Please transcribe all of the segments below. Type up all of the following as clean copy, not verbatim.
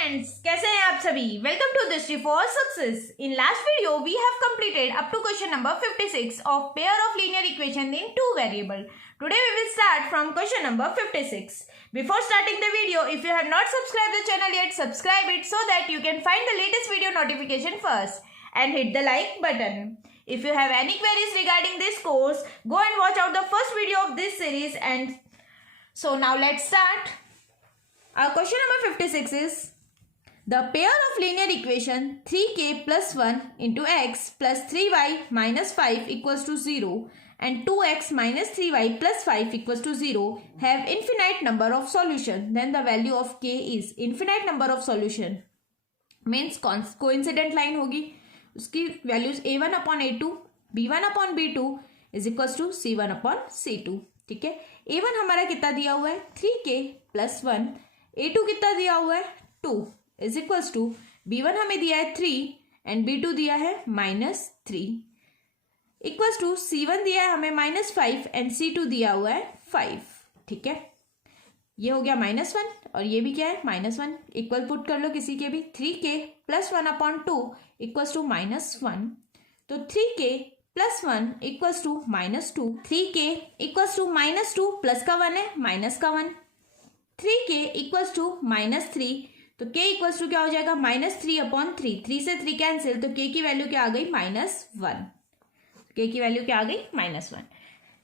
Friends, कैसे हैं आप सभी। Welcome to Drishti for success. In last video we have completed up to question number 56 of pair of linear equation in two variable. Today we will start from question number 56. Before starting the video, if you have not subscribed the channel yet, subscribe it so that you can find the latest video notification first and hit the like button. If you have any queries regarding this course, go and watch out the first video of this series. And so now let's start. Our question number 56 is the pair of linear equation 3k plus 1 into x plus 3y minus 5 equals to 0 and 2x minus 3y plus 5 equals to 0 have infinite number of solution. Then the value of k is infinite number of solution means coincident line होगी, उसकी values a1 upon a2 b1 upon b2 is equals to c1 upon c2. ठीक है, a1 हमारा कितना दिया हुआ है 3k plus 1, a2 कितना दिया हुआ है 2 is equals to b1 हमें दिया है 3 एंड b2 दिया है -3 इक्वल्स टू c1 दिया है हमें -5 एंड c2 दिया हुआ है 5. ठीक है, ये हो गया -1 और ये भी क्या है -1. इक्वल पुट कर लो किसी के भी. 3k plus 1 upon 2 equals to -1. तो 3k plus 1 equals to -2. 3k equals to -2 plus का 1 है माइनस का 1. 3k इक्वल्स टू -3 तो k इक्वल्स टू क्या हो जाएगा -3 अपॉन 3. 3 से 3 कैंसिल तो k की वैल्यू क्या आ गई -1. k की वैल्यू क्या आ गई -1.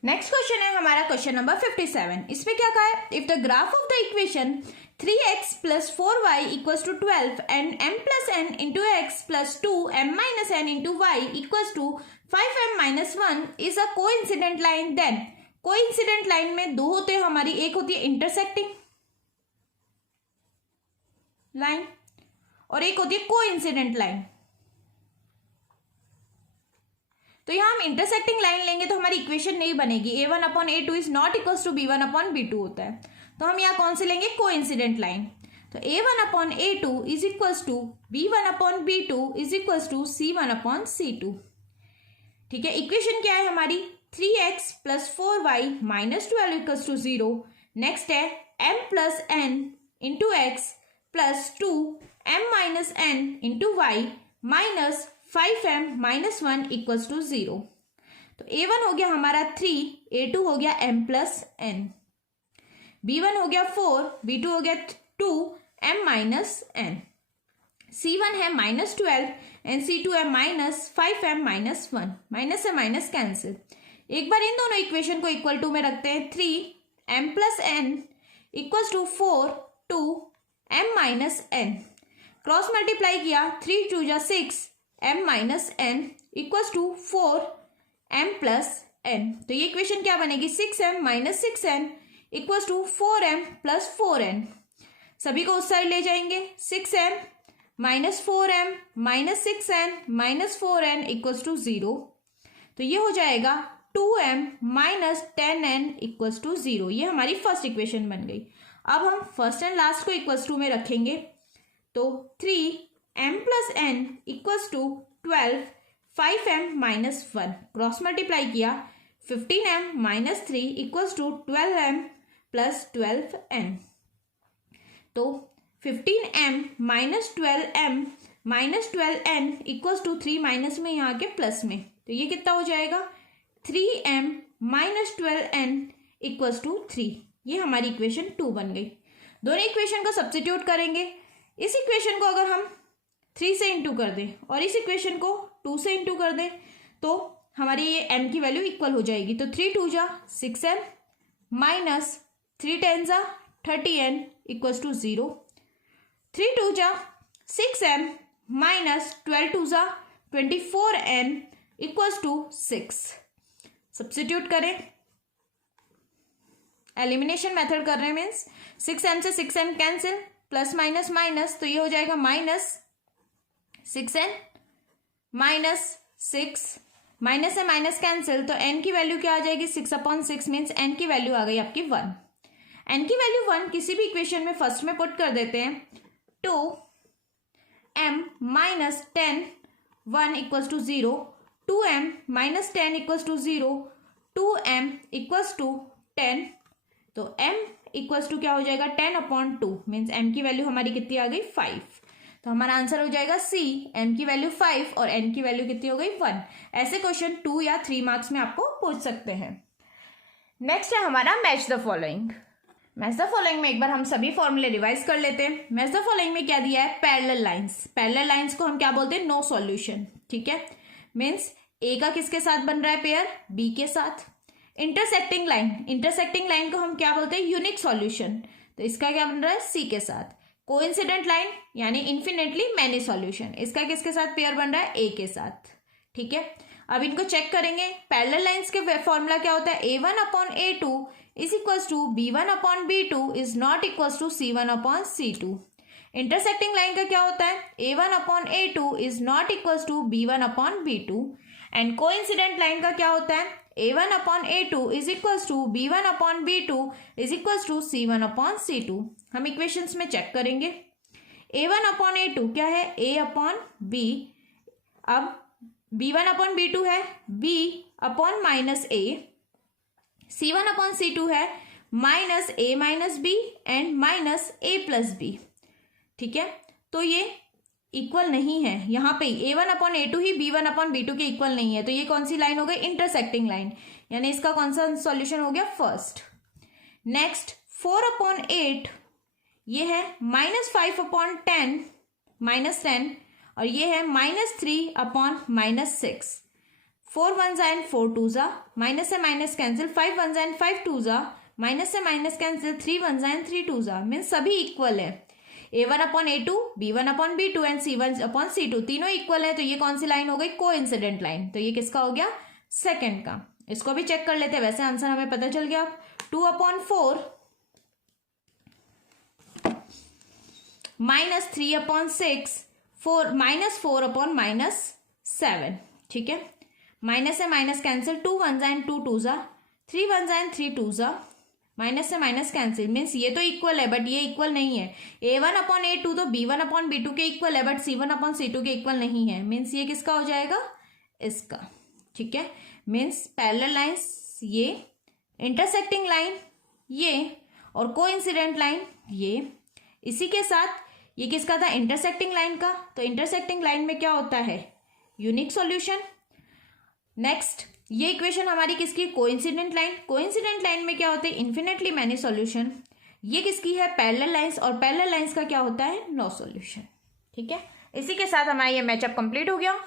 नेक्स्ट क्वेश्चन है हमारा क्वेश्चन नंबर 57. इसमें क्या कहा है, if the graph of the equation 3x plus 4y equals to 12 and m plus n into x plus 2m minus n into y equals to 5m minus 1 is a coincident line, then coincident line में दो होते हैं हमारी, एक होती है intersecting line और एक होती है कोइंसिडेंट लाइन. तो यहां हम इंटरसेक्टिंग लाइन लेंगे तो हमारी इक्वेशन नहीं बनेगी. a1 upon a2 is not equals to b1 upon b2 होता है. तो हम यहाँ कौन से लेंगे कोइंसिडेंट लाइन. तो a1 upon a2 is equals to b1 upon b2 is equals to c1 upon c2. ठीक है, इक्वेशन क्या है हमारी 3x plus 4y minus 12 equals to 0. Next है m plus n into x plus 2m minus n into y minus 5m minus 1 equals to 0. तो a1 हो गया हमारा 3, a2 हो गया m प्लस n, b1 हो गया 4, b2 हो गया 2m माइनस n, c1 है -12 एंड c2 है -5m माइनस 1. माइनस से माइनस कैंसिल. एक बार इन दोनों इक्वेशन को इक्वल टू में रखते हैं. 3m plus n equals to 4 2m minus n. Cross multiply किया 3 2 जा 6 m minus n equals to 4m plus n. तो ये इक्वेशन क्या बनेगी 6m minus 6n equals to 4m plus 4n. सभी को उस साइड ले जाएंगे. 6m minus 4m minus 6n minus 4n equals to 0. तो ये हो जाएगा 2m minus 10n equals to 0. ये हमारी फर्स्ट इक्वेशन बन गई. अब हम फर्स्ट एंड लास्ट को इक्वल्स टू में रखेंगे. तो 3m plus n equals to 12 5m minus 1. Cross multiply किया 15m minus 3 equals to 12m plus 12n. तो 15m minus 12m minus 12n equals to 3 minus में यहाँ के प्लस में. तो ये कितना हो जाएगा 3m minus 12n equals to 3. ये हमारी इक्वेशन 2 बन गई. दोनों इक्वेशन को सब्स्टिट्यूट करेंगे. इस इक्वेशन को अगर हम 3 से इंटू कर दें और इस इक्वेशन को 2 से इंटू कर दें तो हमारी ये m की वैल्यू इक्वल हो जाएगी. तो 3 2 जा 6m माइनस 3 10 जा 30n इक्वल्स टू 0. 3 2 जा 6m माइनस 12 2 जा 24n इक्वल्स टू 6. सब्स्टिट्यूट करें, एलिमिनेशन मेथड कर रहे हैं मीन्स 6m से 6m cancel plus minus minus. तो ये हो जाएगा -6n माइनस 6 माइनस से माइनस कैंसिल. तो n की वैल्यू क्या आ जाएगी 6 अपॉन 6 मीन्स n की वैल्यू आ गई आपकी 1. n की वैल्यू 1 किसी भी इक्वेशन में फर्स्ट में पुट कर देते हैं. 2m minus 10 1 equals to 0. 2m minus 10 equals to 0. 2m equals to 10. तो m इक्वल्स टू क्या हो जाएगा 10/2 मीन्स m की वैल्यू हमारी कितनी आ गई 5। तो हमारा आंसर हो जाएगा सी, m की वैल्यू 5 और n की वैल्यू कितनी हो गई 1। ऐसे क्वेश्चन 2 या 3 मार्क्स में आपको पूछ सकते हैं। नेक्स्ट है हमारा match the following. Match the following में एक बार हम सभी फॉर्मूले रिवाइज कर लेते हैं। मैच द फॉलोइंग में क्या दिया है, पैरेलल लाइंस। पैरेलल लाइंस को हम क्या बोलते हैं, नो सॉल्यूशन। ठीक है, मीन्स ए का किसके साथ बन रहा है पेयर, बी के साथ। इंटरसेक्टिंग लाइन, इंटरसेक्टिंग लाइन को हम क्या बोलते हैं, यूनिक सॉल्यूशन। तो इसका क्या बन रहा है, सी के साथ। कोइंसिडेंट लाइन यानी इन्फिनेटली मैनी सॉल्यूशन, इसका किसके साथ पेयर बन रहा है, ए के साथ। ठीक है, अब इनको चेक करेंगे। पैरेलल लाइंस के फॉर्मूला क्या होता है, a1/a2 is equals to b1/b2 is not equals to c1/c2। Intersecting line का क्या होता है, a1/a2 is not equals to b1/b2। And coincident line का क्या होता है, a1/a2 is equals to b1/b2 is equals to c1/c2। हम इक्वेशंस में चेक करेंगे। a1/a2 क्या है, a/b। अब b1/b2 है b/-a, c1/c2 है -a-b एंड -a+b। ठीक है, तो ये इक्वल नहीं है, यहाँ पे a1/a2 ही b1/b2 के इक्वल नहीं है। तो ये कौन सी लाइन हो गई, इंटरसेक्टिंग लाइन, यानी इसका कौन सा सॉल्यूशन हो गया, फर्स्ट। नेक्स्ट 4/8 ये है -5/10 -10 और ये है -3/-6। 4 1s एंड 4 2s, माइनस से minus cancel, 5 1s and 5 2s, minus से minus cancel, 3 1s and 3 2s, means सभी इक्वल है। a1/a2 b1/b2 एंड c1/c2 तीनों इक्वल है। तो ये कौन सी लाइन हो गई, कोइंसिडेंट लाइन। तो ये किसका हो गया, सेकंड का। इसको भी चेक कर लेते हैं, वैसे आंसर हमें पता चल गया। 2/4 -3/6 -4/-7। ठीक है, माइनस से minus cancel, 2 1s and 2 2s, 3 1s and 3 2s, minus से माइनस कैंसिल, मीन्स ये तो इक्वल है बट ये इक्वल नहीं है। a1/a2 तो b1/b2 के इक्वल है बट c1/c2 के इक्वल नहीं है, मीन्स ये किसका हो जाएगा, इसका। ठीक है, मीन्स पैरेलल लाइंस ये, इंटरसेक्टिंग लाइन ये, और कोइंसिडेंट लाइन ये। इसी के साथ ये किसका था, इंटरसेक्टिंग लाइन का। तो इंटरसेक्टिंग लाइन में क्या होता है, यूनिक सॉल्यूशन। नेक्स्ट ये इक्वेशन हमारी किसकी, कोइंसिडेंट लाइन। कोइंसिडेंट लाइन में क्या होते हैं, इन्फिनेटली मैनी सॉल्यूशन। ये किसकी है, पैरेलल लाइंस, और पैरेलल लाइंस का क्या होता है, नो सॉल्यूशन। ठीक है, इसी के साथ हमारा ये मैचअप कंप्लीट हो गया।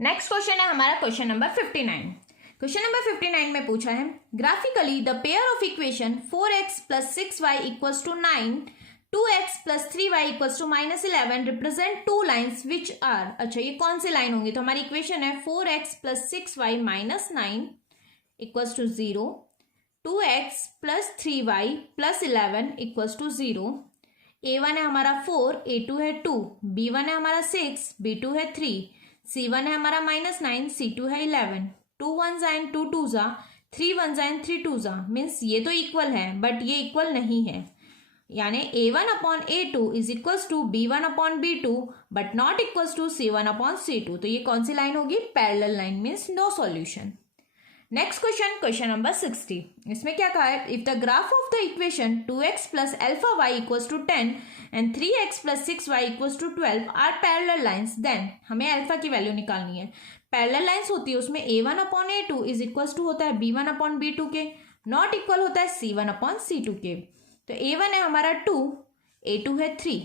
नेक्स्ट क्वेश्चन है हमारा क्वेश्चन नंबर 59। क्वेश्चन नंबर 59 में पूछा है, graphically the pair of equation 4x + 6y = 9, 2x + 3y = -11 represent two lines which are. अच्छा, ये कौन सी लाइन होंगी, तो हमारी इक्वेशन है 4x + 6y - 9 = 0, 2x + 3y + 11 = 0। a1 है हमारा 4, a2 है 2, b1 है हमारा 6, b2 है 3, c1 है हमारा -9, c2 है 11। 2 1s and 2 2s, 3 1s and 3 2s, means ये तो इक्वल है बट ये इक्वल नहीं है, यानी a1/a2 is equals to b1/b2 but not equals to c1/c2। तो ये कौन सी लाइन होगी, parallel line, means no solution. Next question, question number 60। इसमें क्या कहा है, if the graph of the equation 2x + α y = 10 and 3x + 6y = 12 are parallel lines, then हमें अल्फा की वैल्यू निकालनी है। पैरेलल लाइन्स होती है उसमें a1/a2 इज इक्वल्स टू होता है b1/b2 के, नॉट इक्वल होता है c1/c2 के। तो a1 है हमारा 2, a2 है 3,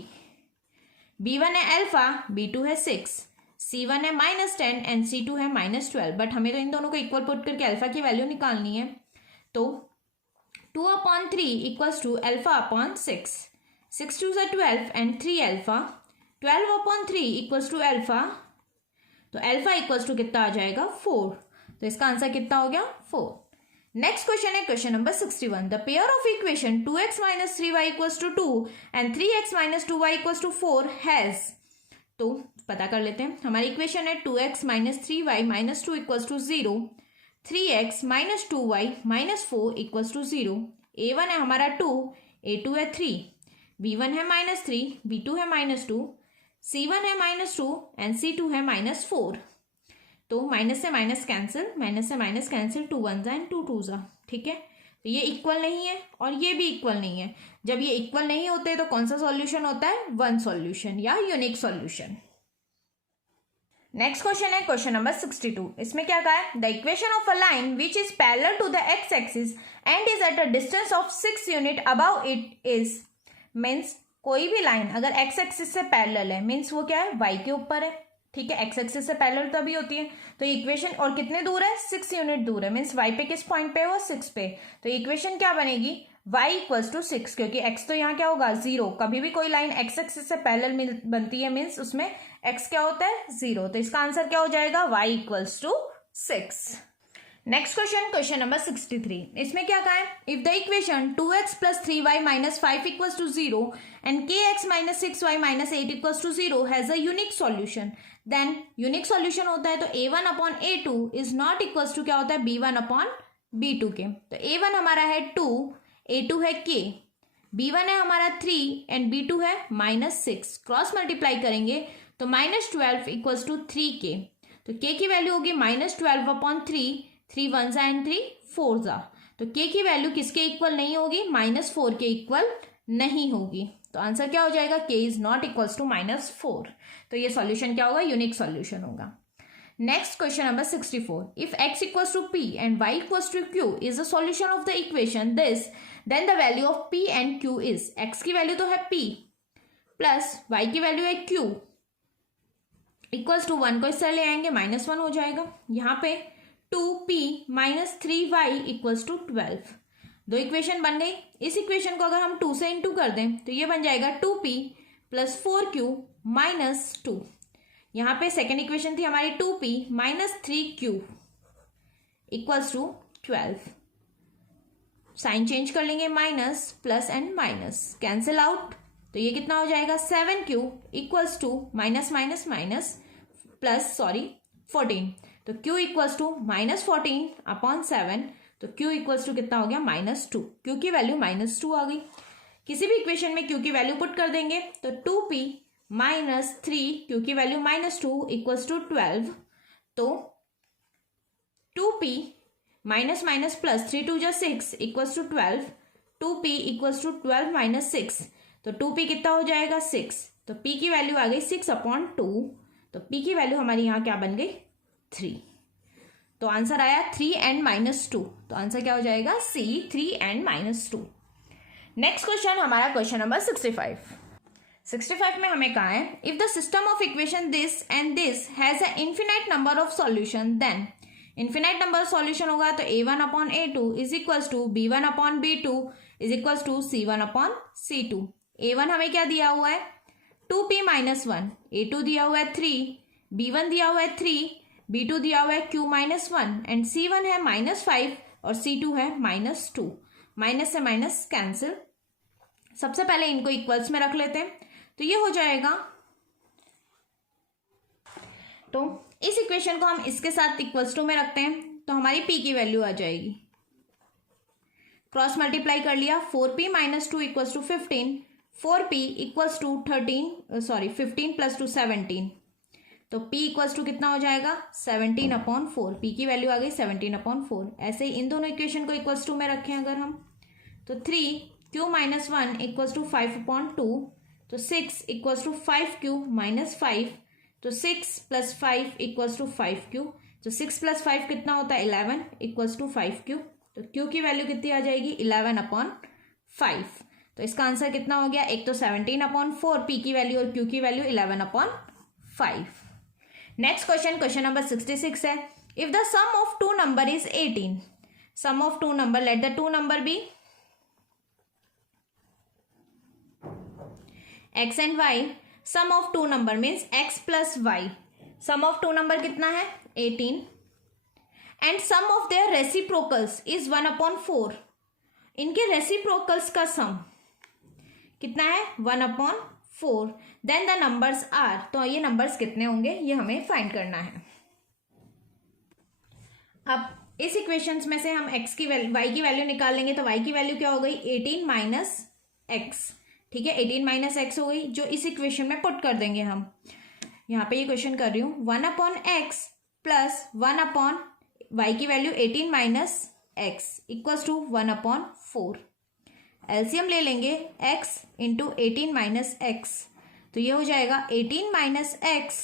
b1 है अल्फा, b2 है 6, c1 है -10 एंड c2 है -12। बट हमें तो इन दोनों को इक्वल पुट करके अल्फा की वैल्यू निकालनी है। तो 2/3 = α/6, 6 2s are 12 and 3 alpha, 12/3 = alpha. तो अल्फा इक्वल्स टू कितना आ जाएगा, 4। तो इसका आंसर कितना हो गया, 4। नेक्स्ट क्वेश्चन है question number 61। The pair of equation 2x - 3y = 2 and 3x - 2y = 4 has. तो पता कर लेते हैं, हमारी इक्वेशन है 2x - 3y - 2 = 0, 3x - 2y - 4 = 0। a1 है हमारा 2, a2 है 3, b1 है -3, b2 है -2, c1 है -2 एंड c2 है -4। तो माइनस से minus cancel, 2 1s and 2 2s। ठीक है, तो ये इक्वल नहीं है और ये भी इक्वल नहीं है। जब ये इक्वल नहीं होते तो कौन सा सॉल्यूशन होता है, वन सॉल्यूशन या यूनिक सॉल्यूशन। नेक्स्ट क्वेश्चन है क्वेश्चन नंबर 62। इसमें क्या कहा है, the equation of a line which is parallel to the x axis and is at a distance of 6 unit above it is, means कोई भी line अगर x axis से parallel है मीन्स वो क्या है, वाई के ऊपर है। ठीक है, एक्स एक्सिस से पैरेलल तभी होती है। तो इक्वेशन और कितने दूर है, 6 यूनिट दूर है, मीन्स वाई पे किस पॉइंट पे है वो 6 पे। तो इक्वेशन क्या बनेगी, y इक्वल्स टू 6, क्योंकि x तो यहाँ क्या होगा 0। कभी भी कोई लाइन x एक्सिस से पैरेलल बनती है मीन्स उसमें x क्या होता है 0। तो इसका आंसर क्या हो जाएगा, y equals to 6। Next question, question number 63। इसमें क्या कहा है, if the equation 2x plus 3y minus 5 equals to 0 and kx minus 6y minus 8 equals to 0 has a unique solution, then unique solution होता है तो a1 upon a2 is not equals to क्या होता है, b1 अपॉन b2 के। तो a1 हमारा है 2, a2 है k, b1 है हमारा 3 एंड b2 है -6। क्रॉस मल्टीप्लाई करेंगे तो -12 इक्वल्स टू 3k। तो k की वैल्यू होगी -12 अपॉन 3, 3 1 जा एंड 3 4 जा। तो k की वैल्यू किसके इक्वल नहीं होगी, -4 के इक्वल नहीं होगी। तो आंसर क्या हो जाएगा, k is not equals to -4। तो ये सॉल्यूशन क्या होगा, यूनिक सॉल्यूशन होगा। Next question number 64। If x equals to p and y equals to q is the solution of the equation this, then the value of p and q is, x की value तो है p plus y की value है q equals to 1 को इससे ले आएंगे -1 हो जाएगा। यहाँ पे 2p minus 3y equals to 12। दो इक्वेशन बन गई। इस इक्वेशन को अगर हम 2 से इंटू कर दें तो ये बन जाएगा 2p प्लस 4q माइनस 2। यहाँ पे सेकेंड इक्वेशन थी हमारी 2p minus 3q equals to 12। Sign change कर लेंगे, minus plus and minus cancel out. तो ये कितना हो जाएगा 7q equals to minus minus minus plus 14। तो q इक्वल्स टू -14 अपॉन 7। तो q इक्वल्स टू कितना हो गया -2। q की वैल्यू -2 आ गई। किसी भी इक्वेशन में q की वैल्यू पुट कर देंगे तो 2p माइनस 3, q की वैल्यू -2 इक्वल्स टू 12। तो 2p माइनस माइनस प्लस 3 2 जा 6 equals to 12। 2p equals to 12 minus 6। तो 2p कितना हो जाएगा 6। तो p की वैल्यू आ गई 6 अपॉन 2। तो p की वैल्यू हमारी यहाँ क्या बन गई 3। तो आंसर आया 3 एंड -2। तो आंसर क्या हो जाएगा C, 3 एंड -2। नेक्स्ट क्वेश्चन हमारा क्वेश्चन नंबर 65। 65 में हमें कहा है, if the system of equation this and this has a infinite number of solution, then infinite number of solution होगा तो a1 upon a2 is equals to b1 upon b2 is equals to c1 upon c2। a1 हमें क्या दिया हुआ है 2p minus 1, a2 दिया हुआ है 3, b1 दिया हुआ है 3, b2 दिया हुआ है q माइनस 1 एंड c1 है -5 और c2 है -2। माइनस से माइनस कैंसिल। सबसे पहले इनको इक्वल्स में रख लेते हैं तो ये हो जाएगा, तो इस इक्वेशन को हम इसके साथ इक्वल्स टू में रखते हैं तो हमारी p की वैल्यू आ जाएगी। क्रॉस मल्टीप्लाई कर लिया, 4p minus 2 equals to 15, 4p equals to 15 plus two 17। तो p इक्वल्स टू कितना हो जाएगा 17 अपॉन 4। p की वैल्यू आ गई 17 अपॉन 4। ऐसे ही इन दोनों इक्वेशन को इक्वल्स टू में रखें अगर हम तो 3q minus 1 equals to 5 upon 2। तो 6 इक्वल्स टू 5q माइनस 5। तो 6 प्लस 5 इक्वल्स टू 5q। तो 6 प्लस 5 कितना होता है 11 इक्वल्स टू 5q। तो q की वैल्यू कितनी आ जाएगी 11 अपॉन 5। तो इसका आंसर कितना हो गया, एक तो 17 अपॉन 4 p की वैल्यू और q की वैल्यू 11 upon 5। Next question, question number 66 है, if the sum of two number is 18, sum of two number, let the two number be x and y, sum of two number means x plus y। Sum of two number कितना है 18 and sum of their reciprocals is 1 upon 4। इनके reciprocals का सम कितना है 1 upon 4। Then the numbers are, तो ये numbers कितने होंगे ये हमें फाइंड करना है। अब इस इक्वेशंस में से हम x की वैल्यू y की वैल्यू निकाल लेंगे तो y की वैल्यू क्या हो गई 18 माइनस एक्स। ठीक है, 18 माइनस एक्स हो गई, जो इस इक्वेशन में पुट कर देंगे हम। यहाँ पे ये क्वेश्चन कर रही हूँ 1 upon x plus 1 upon y की value 18 minus x equals to 1/4। LCM ले लेंगे एक्स इंटू 18 माइनस एक्स, तो ये हो जाएगा 18 minus x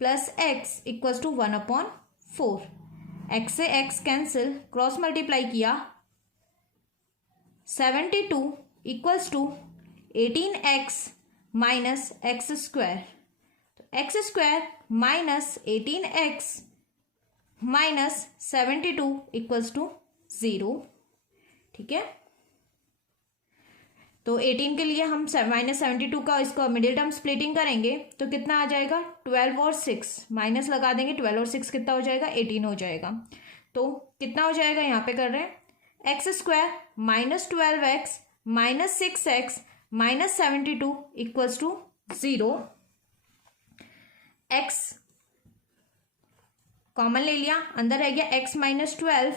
plus x equals to 1/4। X से एक्स कैंसिल, क्रॉस मल्टीप्लाई किया, 72 equals to 18x minus x square. तो x square minus 18x minus 72 equals to 0। ठीक है, तो 18 के लिए हम माइनस 72 का इसको मिडिल टर्म स्प्लिटिंग करेंगे तो कितना आ जाएगा 12 और 6 माइनस लगा देंगे, 12 और 6 कितना हो जाएगा 18 हो जाएगा। तो कितना हो जाएगा यहाँ पे कर रहे हैं x square minus 12x minus 6x minus 72 equals to 0। x common ले लिया, अंदर रह गया x माइनस 12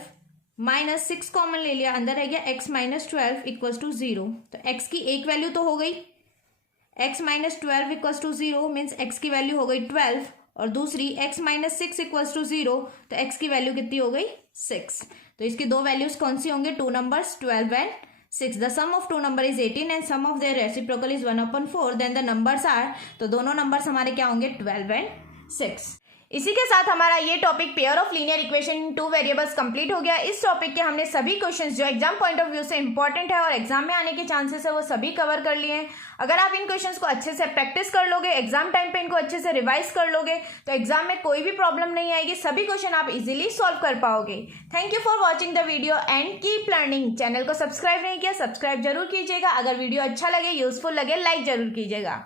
माइनस 6 कॉमन ले लिया, अंदर रह गया x माइनस 12 इक्वल्स टू 0। तो x की एक वैल्यू तो हो गई, x minus 12 equals to 0 means x की वैल्यू हो गई 12, और दूसरी x माइनस 6 इक्वल्स टू 0, तो x की वैल्यू कितनी हो गई 6। तो इसकी दो वैल्यूज कौन सी होंगे, two numbers 12 and 6। The sum of two number is 18 and sum of their reciprocal is 1/4, then the numbers are, तो दोनों नंबर्स हमारे क्या होंगे 12 एंड 6। इसी के साथ हमारा ये topic pair of linear equation in two variables complete हो गया। इस टॉपिक के हमने सभी क्वेश्चंस जो एग्जाम पॉइंट ऑफ व्यू से इंपॉर्टेंट है और एग्जाम में आने के चांसेस है वो सभी कवर कर लिए हैं। अगर आप इन क्वेश्चंस को अच्छे से प्रैक्टिस कर लोगे, एग्जाम टाइम पे इनको अच्छे से रिवाइज कर लोगे, तो एग्जाम में कोई भी प्रॉब्लम नहीं आएगी, सभी क्वेश्चन आप इजीली सॉल्व कर पाओगे। Thank you for watching the video and keep learning. Channel को सब्सक्राइब नहीं किया, सब्सक्राइब जरूर कीजिएगा। अगर वीडियो अच्छा लगे, यूजफुल लगे, लाइक जरूर कीजिएगा।